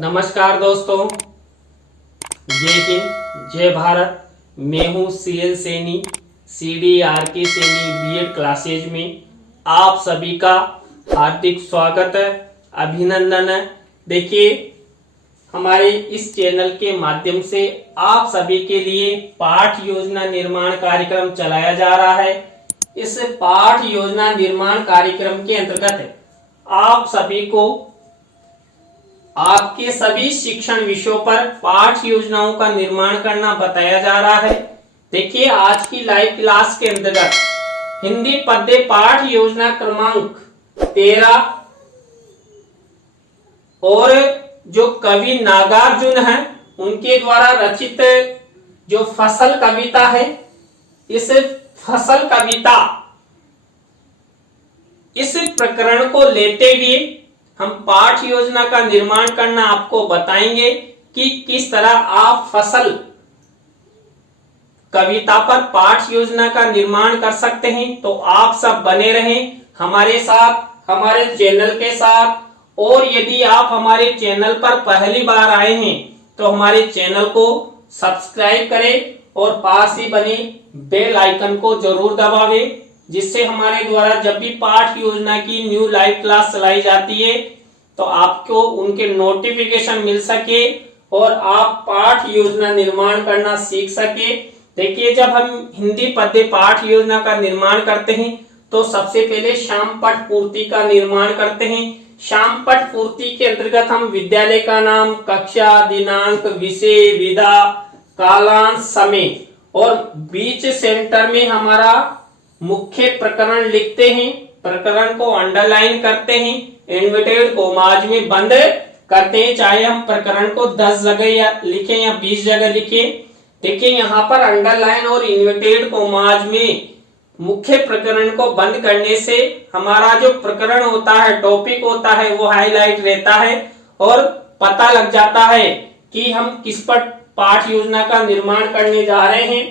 नमस्कार दोस्तों, जय हिंद, जय भारत। मैं हूं CL Saini, CDRK Saini BEd classes में आप सभी का हार्दिक स्वागत है, अभिनंदन है। देखिए, हमारे इस चैनल के माध्यम से आप सभी के लिए पाठ योजना निर्माण कार्यक्रम चलाया जा रहा है। इस पाठ योजना निर्माण कार्यक्रम के अंतर्गत आप सभी को आपके सभी शिक्षण विषयों पर पाठ योजनाओं का निर्माण करना बताया जा रहा है। देखिए, आज की लाइव क्लास के अंतर्गत हिंदी पद्य पाठ योजना क्रमांक 13 और जो कवि नागार्जुन हैं उनके द्वारा रचित जो फसल कविता है, इस फसल कविता इस प्रकरण को लेते हुए हम पाठ योजना का निर्माण करना आपको बताएंगे कि किस तरह आप फसल कविता पर पाठ योजना का निर्माण कर सकते हैं। तो आप सब बने रहें हमारे साथ, हमारे चैनल के साथ। और यदि आप हमारे चैनल पर पहली बार आए हैं तो हमारे चैनल को सब्सक्राइब करें और पास ही बने बेल आइकन को जरूर दबावें, जिससे हमारे द्वारा जब भी पाठ योजना की न्यू लाइव क्लास चलाई जाती है तो आपको उनके नोटिफिकेशन मिल सके और आप पाठ योजना निर्माण करना सीख सके। देखिए, जब हम हिंदी पद्य पाठ योजना का निर्माण करते हैं तो सबसे पहले शाम पठ पूर्ति का निर्माण करते हैं। शाम पठ पूर्ति के अंतर्गत हम विद्यालय का नाम, कक्षा, दिनांक, विषय, विधा, कालांश, समय और बीच सेंटर में हमारा मुख्य प्रकरण लिखते हैं। प्रकरण को अंडरलाइन करते हैं, इन्वर्टेड कॉमाज में बंद करते हैं, चाहे हम प्रकरण को 10 जगह या लिखें या 20 जगह लिखें। देखिए, यहाँ पर अंडरलाइन और इन्वर्टेड कॉमाज में मुख्य प्रकरण को बंद करने से हमारा जो प्रकरण होता है, टॉपिक होता है, वो हाईलाइट रहता है और पता लग जाता है कि हम किस पर पाठ योजना का निर्माण करने जा रहे हैं।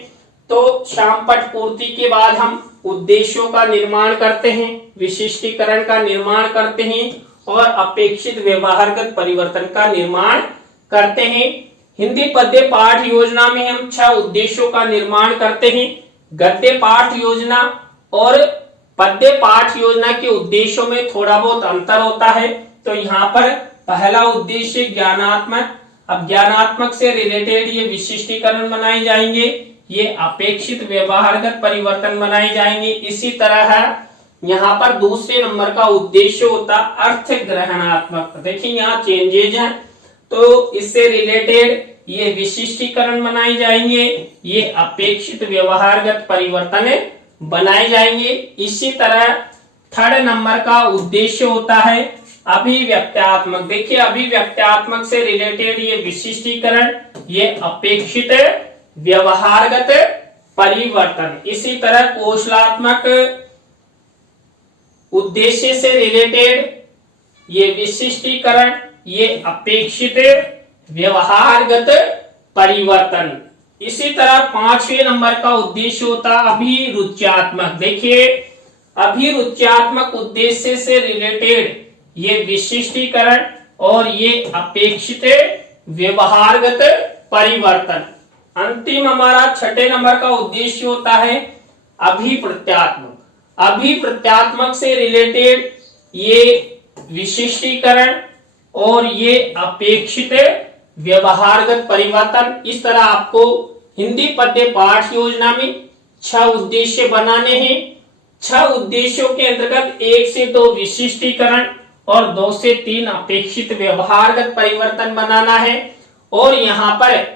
तो शाम पठ पूर्ति के बाद हम उद्देश्यों का निर्माण करते हैं, विशिष्टीकरण का निर्माण करते हैं और अपेक्षित व्यवहारगत परिवर्तन का निर्माण करते हैं। हिंदी पद्य पाठ योजना में हम 6 उद्देश्यों का निर्माण करते हैं। गद्य पाठ योजना और पद्य पाठ योजना के उद्देश्यों में थोड़ा बहुत अंतर होता है। तो यहाँ पर पहला उद्देश्य ज्ञानात्मक। अब ज्ञानात्मक से रिलेटेड ये विशिष्टीकरण बनाए जाएंगे, ये अपेक्षित व्यवहारगत परिवर्तन बनाए जाएंगे। इसी तरह है यहाँ पर दूसरे नंबर का उद्देश्य होता अर्थ ग्रहणात्मक। देखिए, यहाँ चेंजेज हैं तो इससे रिलेटेड ये विशिष्टीकरण बनाए जाएंगे, ये अपेक्षित व्यवहारगत परिवर्तन बनाए जाएंगे। इसी तरह थर्ड नंबर का उद्देश्य होता है अभिव्यक्त्यात्मक। देखिए, अभिव्यक्त्यात्मक से रिलेटेड ये विशिष्टीकरण, ये अपेक्षित व्यवहारगत परिवर्तन। इसी तरह कौशलात्मक उद्देश्य से रिलेटेड ये विशिष्टीकरण, ये अपेक्षित व्यवहारगत परिवर्तन। इसी तरह 5वें नंबर का उद्देश्य होता अभिरुच्यात्मक। देखिए, अभिरुच्यात्मक उद्देश्य से रिलेटेड ये विशिष्टीकरण और ये अपेक्षित व्यवहारगत परिवर्तन। अंतिम हमारा 6ठे नंबर का उद्देश्य होता है अभिप्रत्यात्मक। अभिप्रत्यात्मक से रिलेटेड ये विशिष्टीकरण और ये अपेक्षित व्यवहारगत परिवर्तन। इस तरह आपको हिंदी पद्य पाठ योजना में 6 उद्देश्य बनाने हैं। 6 उद्देश्यों के अंतर्गत 1 से 2 विशिष्टीकरण और 2 से 3 अपेक्षित व्यवहारगत परिवर्तन बनाना है। और यहाँ पर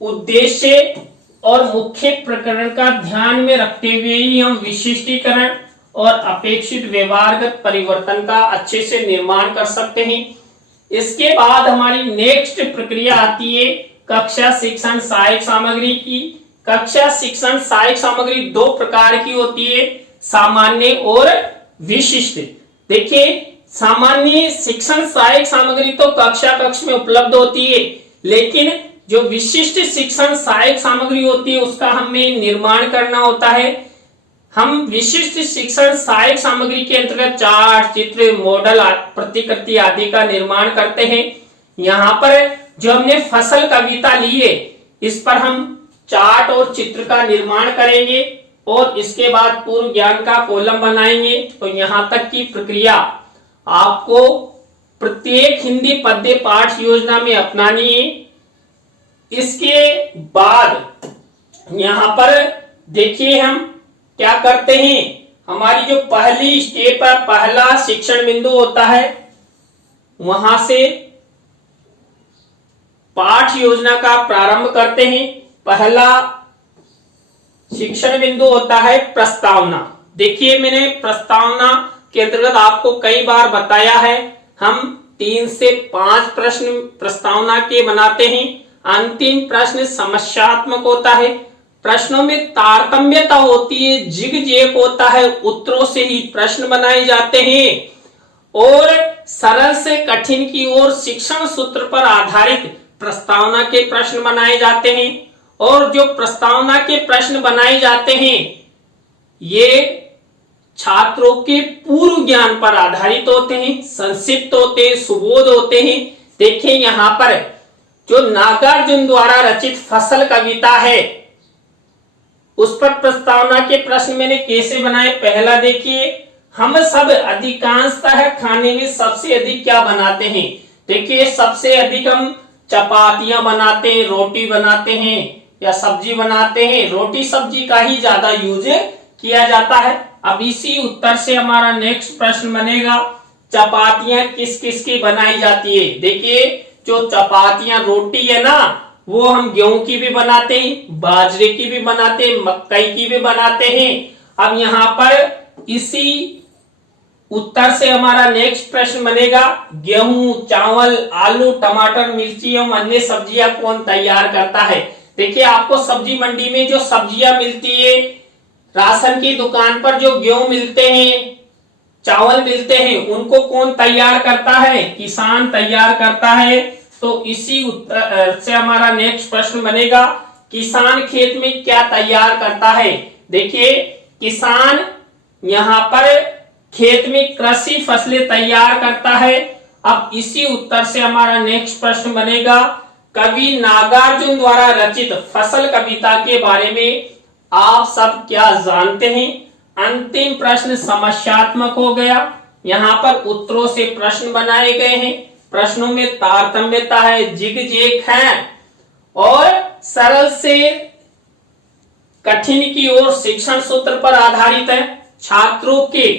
उद्देश्य और मुख्य प्रकरण का ध्यान में रखते हुए ही हम विशिष्टीकरण और अपेक्षित व्यवहारगत परिवर्तन का अच्छे से निर्माण कर सकते हैं। इसके बाद हमारी नेक्स्ट प्रक्रिया आती है कक्षा शिक्षण सहायक सामग्री की। कक्षा शिक्षण सहायक सामग्री 2 प्रकार की होती है, सामान्य और विशिष्ट। देखिए, सामान्य शिक्षण सहायक सामग्री तो कक्ष में उपलब्ध होती है, लेकिन जो विशिष्ट शिक्षण सहायक सामग्री होती है उसका हमें निर्माण करना होता है। हम विशिष्ट शिक्षण सहायक सामग्री के अंतर्गत चार्ट, चित्र, मॉडल, प्रतिकृति आदि का निर्माण करते हैं। यहाँ पर जो हमने फसल कविता ली है, इस पर हम चार्ट और चित्र का निर्माण करेंगे और इसके बाद पूर्व ज्ञान का कॉलम बनाएंगे। तो यहां तक की प्रक्रिया आपको प्रत्येक हिंदी पद्य पाठ योजना में अपनानी है। इसके बाद यहां पर देखिए हम क्या करते हैं, हमारी जो पहली स्टेप है, पहला शिक्षण बिंदु होता है, वहां से पाठ योजना का प्रारंभ करते हैं। पहला शिक्षण बिंदु होता है प्रस्तावना। देखिए मैंने प्रस्तावना के अंतर्गत आपको कई बार बताया है, हम 3 से 5 प्रश्न प्रस्तावना के बनाते हैं। अंतिम प्रश्न समस्यात्मक होता है, प्रश्नों में तारतम्यता होती है, जिग-जैग होता है, उत्तरों से ही प्रश्न बनाए जाते हैं और सरल से कठिन की ओर शिक्षण सूत्र पर आधारित प्रस्तावना के प्रश्न बनाए जाते हैं। और जो प्रस्तावना के प्रश्न बनाए जाते हैं ये छात्रों के पूर्व ज्ञान पर आधारित होते हैं, संक्षिप्त होते हैं, सुबोध होते हैं। देखिए यहां पर जो नागार्जुन द्वारा रचित फसल कविता है, उस पर प्रस्तावना के प्रश्न मैंने कैसे बनाए। पहला देखिए, हम सब अधिकांशतः खाने में सबसे अधिक क्या बनाते हैं। देखिए सबसे अधिक हम चपातियां बनाते हैं, रोटी बनाते हैं या सब्जी बनाते हैं। रोटी सब्जी का ही ज्यादा यूज किया जाता है। अब इसी उत्तर से हमारा नेक्स्ट प्रश्न बनेगा, चपातियां किस किस की बनाई जाती है। देखिए जो चपातियां रोटी है ना, वो हम गेहूं की भी बनाते हैं, बाजरे की भी बनाते हैं, मकई की भी बनाते हैं। अब यहाँ पर इसी उत्तर से हमारा नेक्स्ट प्रश्न बनेगा, गेहूं, चावल, आलू, टमाटर, मिर्ची एवं अन्य सब्जियां कौन तैयार करता है। देखिए आपको सब्जी मंडी में जो सब्जियां मिलती है, राशन की दुकान पर जो गेहूं मिलते हैं, चावल मिलते हैं, उनको कौन तैयार करता है, किसान तैयार करता है। तो इसी उत्तर से हमारा नेक्स्ट प्रश्न बनेगा, किसान खेत में क्या तैयार करता है। देखिए किसान यहाँ पर खेत में कृषि फसलें तैयार करता है। अब इसी उत्तर से हमारा नेक्स्ट प्रश्न बनेगा, कवि नागार्जुन द्वारा रचित फसल कविता के बारे में आप सब क्या जानते हैं। अंतिम प्रश्न समस्यात्मक हो गया, यहाँ पर उत्तरों से प्रश्न बनाए गए हैं, प्रश्नों में तारतम्यता है, जिग-जैग है और सरल से कठिन की ओर शिक्षण सूत्र पर आधारित है, छात्रों के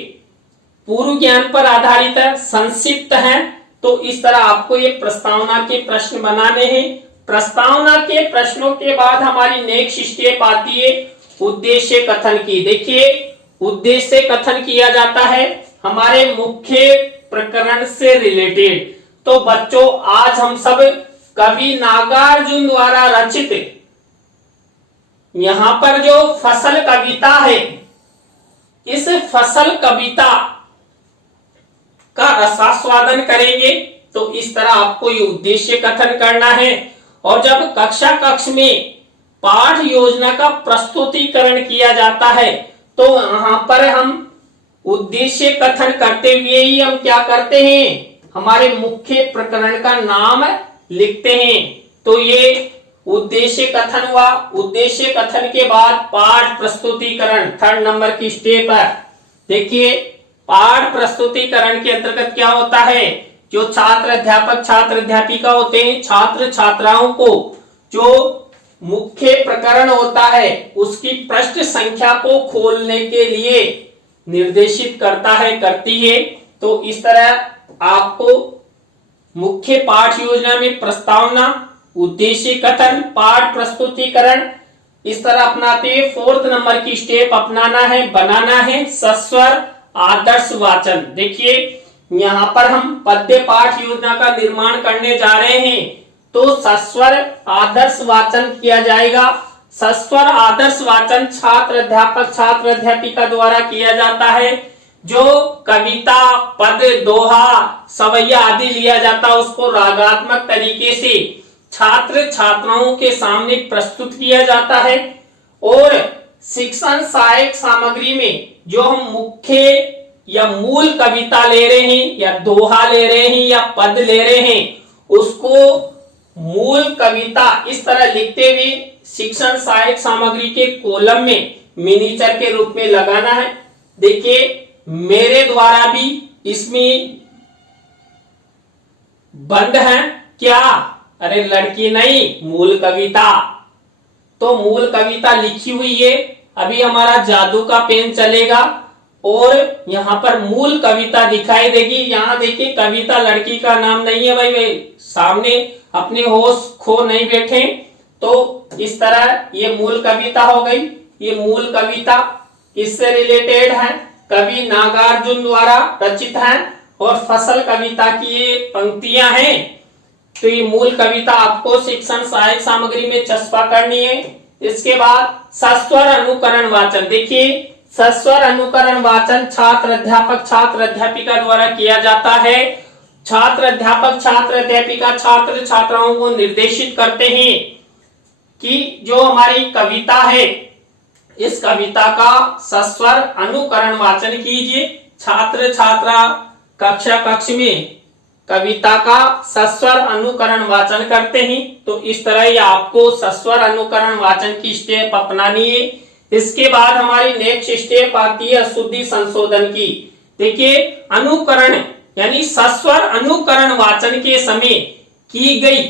पूर्व ज्ञान पर आधारित है, संक्षिप्त है। तो इस तरह आपको ये प्रस्तावना के प्रश्न बनाने हैं। प्रस्तावना के प्रश्नों के बाद हमारी नेक्स्ट स्टेप आती है उद्देश्य कथन की। देखिए उद्देश्य कथन किया जाता है हमारे मुख्य प्रकरण से रिलेटेड। तो बच्चों आज हम सब कवि नागार्जुन द्वारा रचित यहां पर जो फसल कविता है, इस फसल कविता का रसास्वादन करेंगे। तो इस तरह आपको ये उद्देश्य कथन करना है। और जब कक्षा कक्ष में पाठ योजना का प्रस्तुतिकरण किया जाता है, तो वहां पर हम उद्देश्य कथन करते हुए ही हम क्या करते हैं, हमारे मुख्य प्रकरण का नाम लिखते हैं। तो ये उद्देश्य कथन हुआ। उद्देश्य कथन के बाद पाठ प्रस्तुतिकरण 3rd नंबर की स्टेप है। देखिए पाठ प्रस्तुतिकरण के अंतर्गत क्या होता है, जो छात्र अध्यापक छात्र अध्यापिका होते हैं, छात्र छात्राओं को जो मुख्य प्रकरण होता है उसकी पृष्ठ संख्या को खोलने के लिए निर्देशित करता है, करती है। तो इस तरह आपको मुख्य पाठ योजना में प्रस्तावना, उद्देश्य कथन, पाठ प्रस्तुतिकरण इस तरह अपनाते हुए 4th नंबर की स्टेप अपनाना है, बनाना है सस्वर आदर्श वाचन। देखिए यहाँ पर हम पद्य पाठ योजना का निर्माण करने जा रहे हैं, तो सस्वर आदर्श वाचन किया जाएगा। सस्वर आदर्श वाचन छात्र अध्यापक छात्र अध्यापिका द्वारा किया जाता है। जो कविता, पद, दोहा, सवैया आदि लिया जाता है उसको रागात्मक तरीके से छात्र छात्राओं के सामने प्रस्तुत किया जाता है। और शिक्षण सहायक सामग्री में जो हम मुख्य या मूल कविता ले रहे हैं या दोहा ले रहे हैं या पद ले रहे हैं, उसको मूल कविता इस तरह लिखते हुए शिक्षण सहायक सामग्री के कॉलम में मिनीचर के रूप में लगाना है। देखिए मेरे द्वारा भी इसमें बंद है क्या, अरे लड़की नहीं, मूल कविता। तो मूल कविता लिखी हुई है। अभी हमारा जादू का पेन चलेगा और यहां पर मूल कविता दिखाई देगी। यहां देखिए कविता लड़की का नाम नहीं है भाई, सामने अपने होश खो नहीं बैठे। तो इस तरह ये मूल कविता हो गई। ये मूल कविता किससे रिलेटेड है, कवि नागार्जुन द्वारा रचित है और फसल कविता की ये पंक्तियां हैं। तो ये मूल कविता आपको शिक्षण सहायक सामग्री में चस्पा करनी है। इसके बाद सस्वर अनुकरण वाचन। देखिए सस्वर अनुकरण वाचन छात्र अध्यापक छात्र अध्यापिका द्वारा किया जाता है। छात्र अध्यापक छात्र अध्यापिका छात्र छात्राओं को निर्देशित करते हैं कि जो हमारी कविता है इस कविता का सस्वर अनुकरण वाचन कीजिए। छात्र छात्रा कक्षा कक्ष में कविता का सस्वर अनुकरण वाचन करते हैं। तो इस तरह ये आपको सस्वर अनुकरण वाचन की स्टेप अपनानी है। इसके बाद हमारी नेक्स्ट स्टेप आती है अशुद्धि संशोधन की। देखिए अनुकरण यानी सस्वर अनुकरण वाचन के समय की गई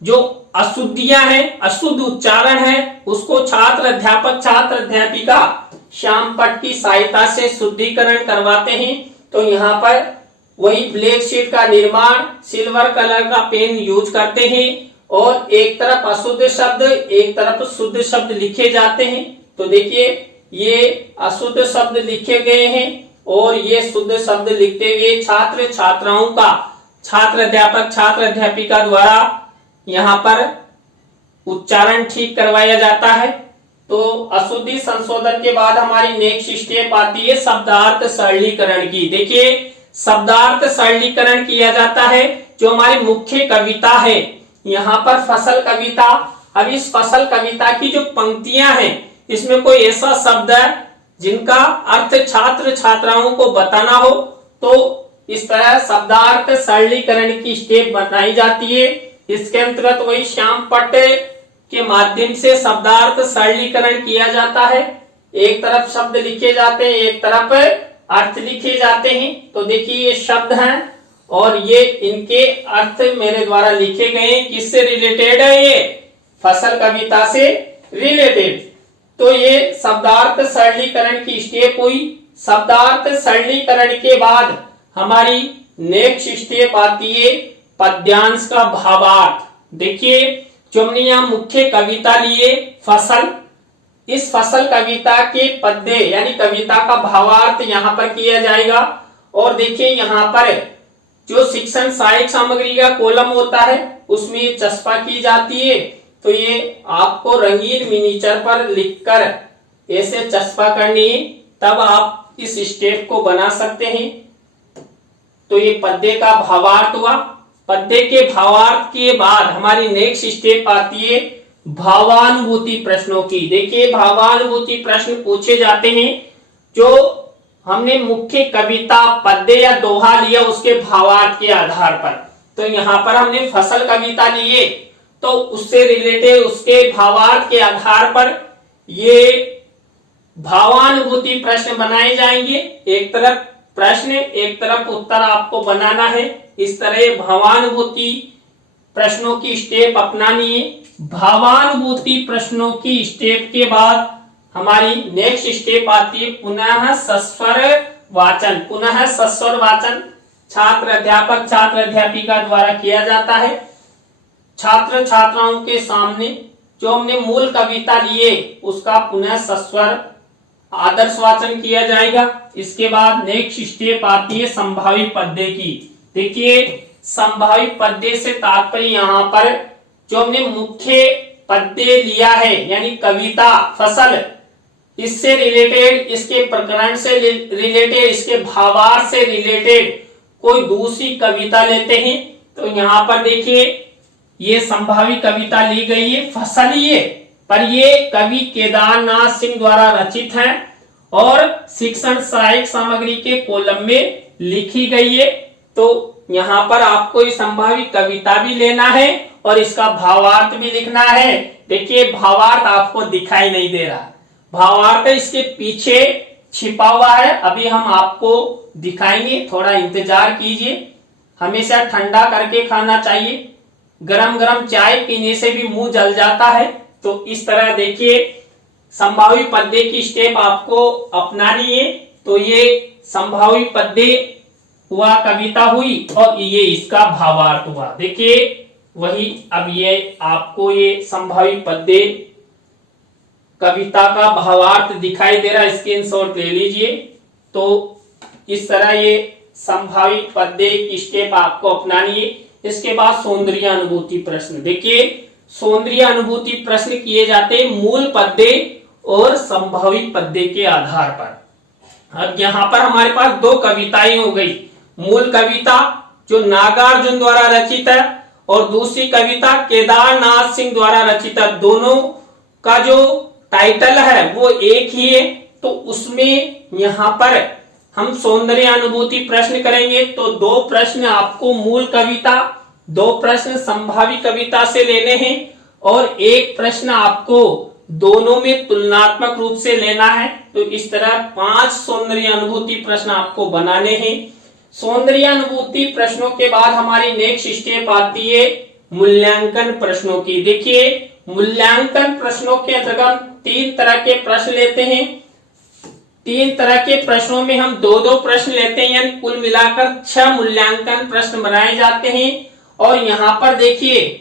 जो अशुद्धियां हैं, अशुद्ध उच्चारण है, उसको छात्र अध्यापक छात्र अध्यापिका श्यामपट्ट की सहायता से शुद्धिकरण करवाते हैं। तो यहाँ पर वही ब्लैक शीट का निर्माण, सिल्वर कलर का पेन यूज करते हैं और एक तरफ अशुद्ध शब्द एक तरफ शुद्ध शब्द लिखे जाते हैं। तो देखिए ये अशुद्ध शब्द लिखे गए हैं और ये शुद्ध शब्द लिखते हुए छात्र छात्राओं का छात्र अध्यापक छात्र अध्यापिका द्वारा यहाँ पर उच्चारण ठीक करवाया जाता है। तो अशुद्धि संशोधन के बाद हमारी नेक्स्ट स्टेप आती है शब्दार्थ सरलीकरण की। देखिए शब्दार्थ सरलीकरण किया जाता है। जो हमारी मुख्य कविता है यहाँ पर फसल कविता, अब इस फसल कविता की जो पंक्तियां हैं इसमें कोई ऐसा शब्द है जिनका अर्थ छात्र छात्राओं को बताना हो तो इस तरह शब्दार्थ सरलीकरण की स्टेप बनाई जाती है। इसके अंतर्गत वही श्यामपट्ट के माध्यम से शब्दार्थ सरलीकरण किया जाता है। एक तरफ शब्द लिखे जाते हैं एक तरफ अर्थ लिखे जाते हैं। तो देखिए ये शब्द हैं और ये इनके अर्थ मेरे द्वारा लिखे गए हैं। किससे रिलेटेड है, ये फसल कविता से रिलेटेड। तो ये शब्दार्थ सरलीकरण की स्टेप हुई। शब्दार्थ सरलीकरण के बाद हमारी नेक्स्ट स्टेप आती है पद्यांश का भावार्थ। देखिए जो हमने यहाँ मुख्य कविता लिए फसल, इस फसल कविता के पद्य यानी कविता का भावार्थ यहाँ पर किया जाएगा। और देखिए यहाँ पर जो शिक्षण सहायक सामग्री का कॉलम होता है उसमें चस्पा की जाती है। तो ये आपको रंगीन मिनीचर पर लिखकर ऐसे चस्पा करनी है, तब आप इस स्टेप को बना सकते हैं। तो ये पद्य का भावार्थ हुआ। पद्य के भावार्थ के बाद हमारी नेक्स्ट स्टेप आती है भावानुभूति प्रश्नों की। देखिए भावानुभूति प्रश्न पूछे जाते हैं जो हमने मुख्य कविता पद्य या दोहा लिया उसके भावार्थ के आधार पर। तो यहाँ पर हमने फसल कविता लिए तो उससे रिलेटेड उसके भावार्थ के आधार पर ये भावानुभूति प्रश्न बनाए जाएंगे। एक तरफ प्रश्न एक तरफ उत्तर आपको बनाना है। इस तरह भावानुभूति प्रश्नों की स्टेप अपनानी है। भावानुभूति प्रश्नों की स्टेप के बाद हमारी नेक्स्ट स्टेप आती है पुनः सस्वर वाचन। पुनः सस्वर वाचन छात्र अध्यापक छात्र अध्यापिका द्वारा किया जाता है। छात्र छात्राओं के सामने जो हमने मूल कविता लिए उसका पुनः सस्वर आदर्श वाचन किया जाएगा। इसके बाद नेक्स्ट स्टेप आती है संभावित पद्य की। देखिए संभावित पद्य से तात्पर्य यहाँ पर जो हमने मुख्य पद्य लिया है यानी कविता फसल, इससे रिलेटेड इसके प्रकरण से रिलेटेड इसके भावार्थ से रिलेटेड कोई दूसरी कविता लेते हैं। तो यहाँ पर देखिए ये संभावित कविता ली गई है फसल ये, पर ये कवि केदारनाथ सिंह द्वारा रचित है और शिक्षण सहायक सामग्री के कॉलम में लिखी गई है। तो यहाँ पर आपको ये संभावित कविता भी लेना है और इसका भावार्थ भी लिखना है। देखिए भावार्थ आपको दिखाई नहीं दे रहा, भावार्थ इसके पीछे छिपा हुआ है, अभी हम आपको दिखाएंगे, थोड़ा इंतजार कीजिए। हमेशा ठंडा करके खाना चाहिए, गरम गरम चाय पीने से भी मुंह जल जाता है। तो इस तरह देखिए संभावी पद्य की स्टेप आपको अपनानी है। तो ये संभावी पद्य हुआ, कविता हुई और ये इसका भावार्थ हुआ। देखिए वही अब ये आपको ये संभावी पद्य कविता का भावार्थ दिखाई दे रहा है, स्क्रीनशॉट ले लीजिए। तो इस तरह ये संभावी पद्य की स्टेप आपको अपनानी है। इसके बाद सौंदर्य अनुभूति प्रश्न। देखिए सौंदर्य अनुभूति प्रश्न किए जाते हैं मूल पद्य और संभावित पद्य के आधार पर। अब यहाँ पर हमारे पास दो कविताएं हो गई, मूल कविता जो नागार्जुन द्वारा रचित है और दूसरी कविता केदारनाथ सिंह द्वारा रचित है। दोनों का जो टाइटल है वो एक ही है। तो उसमें यहाँ पर हम सौंदर्य अनुभूति प्रश्न करेंगे। तो दो प्रश्न आपको मूल कविता, दो प्रश्न संभावी कविता से लेने हैं और एक प्रश्न आपको दोनों में तुलनात्मक रूप से लेना है। तो इस तरह 5 सौंदर्य अनुभूति प्रश्न आपको बनाने हैं। सौंदर्य अनुभूति प्रश्नों के बाद हमारी नेक्स्ट स्टेप आती है मूल्यांकन प्रश्नों की। देखिए मूल्यांकन प्रश्नों के अंतर्गत 3 तरह के प्रश्न लेते हैं। 3 तरह के प्रश्नों में हम 2-2 प्रश्न लेते हैं, यानी कुल मिलाकर 6 मूल्यांकन प्रश्न बनाए जाते हैं। और यहाँ पर देखिए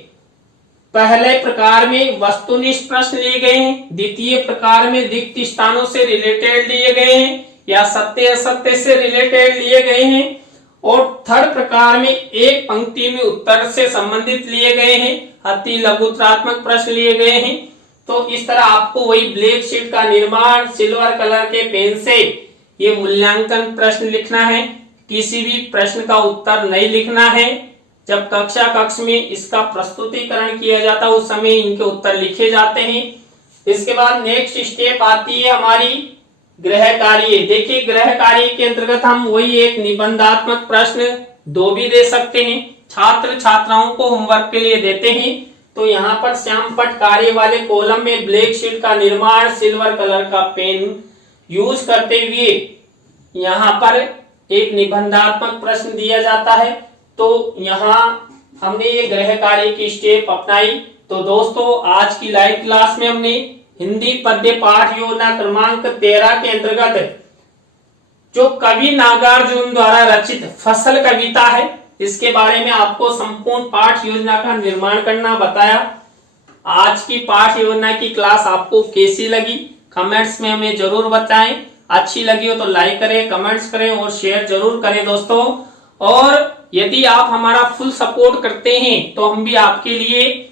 पहले प्रकार में वस्तुनिष्ठ प्रश्न लिए गए हैं, द्वितीय प्रकार में रिक्त स्थानों से रिलेटेड लिए गए हैं या सत्य असत्य से रिलेटेड लिए गए हैं, और थर्ड प्रकार में एक पंक्ति में उत्तर से संबंधित लिए गए हैं, अति लघुत्रात्मक प्रश्न लिए गए हैं। तो इस तरह आपको वही ब्लैक शीट का निर्माण, सिल्वर कलर के पेन से ये मूल्यांकन प्रश्न लिखना है। किसी भी प्रश्न का उत्तर नहीं लिखना है। जब कक्ष में इसका प्रस्तुतिकरण किया जाता है उस समय इनके उत्तर लिखे जाते हैं। इसके बाद नेक्स्ट स्टेप आती है हमारी गृह कार्य। देखिए गृह कार्य के अंतर्गत हम वही एक निबंधात्मक प्रश्न 2 भी दे सकते हैं, छात्र छात्राओं को होमवर्क के लिए देते हैं। तो यहाँ पर श्याम पट कार्य वाले कॉलम में ब्लैक शीट का निर्माण, सिल्वर कलर का पेन यूज करते हुए यहाँ पर एक निबंधात्मक प्रश्न दिया जाता है। तो यहाँ हमने ये गृह कार्य की स्टेप अपनाई। तो दोस्तों आज की लाइव क्लास में हमने हिंदी पद्य पाठ योजना क्रमांक 13 के अंतर्गत जो कवि नागार्जुन द्वारा रचित फसल कविता है इसके बारे में आपको संपूर्ण पाठ योजना का निर्माण करना बताया। आज की पाठ योजना की क्लास आपको कैसी लगी कमेंट्स में हमें जरूर बताएं। अच्छी लगी हो तो लाइक करें, कमेंट्स करें और शेयर जरूर करें दोस्तों। और यदि आप हमारा फुल सपोर्ट करते हैं तो हम भी आपके लिए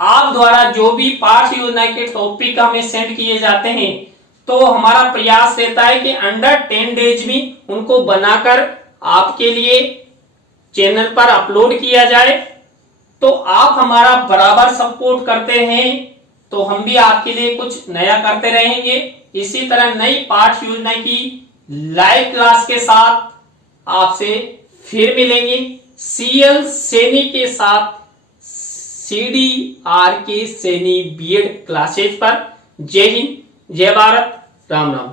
आप द्वारा जो भी पाठ योजना के टॉपिक हमें सेंड किए जाते हैं तो हमारा प्रयास रहता है कि अंडर 10 डेज में उनको बनाकर आपके लिए चैनल पर अपलोड किया जाए। तो आप हमारा बराबर सपोर्ट करते हैं तो हम भी आपके लिए कुछ नया करते रहेंगे। इसी तरह नई पाठ योजना की लाइव क्लास के साथ आपसे फिर मिलेंगे CL सैनी के साथ CDRK सैनी BEd क्लासेज पर। जय हिंद, जय भारत, राम राम।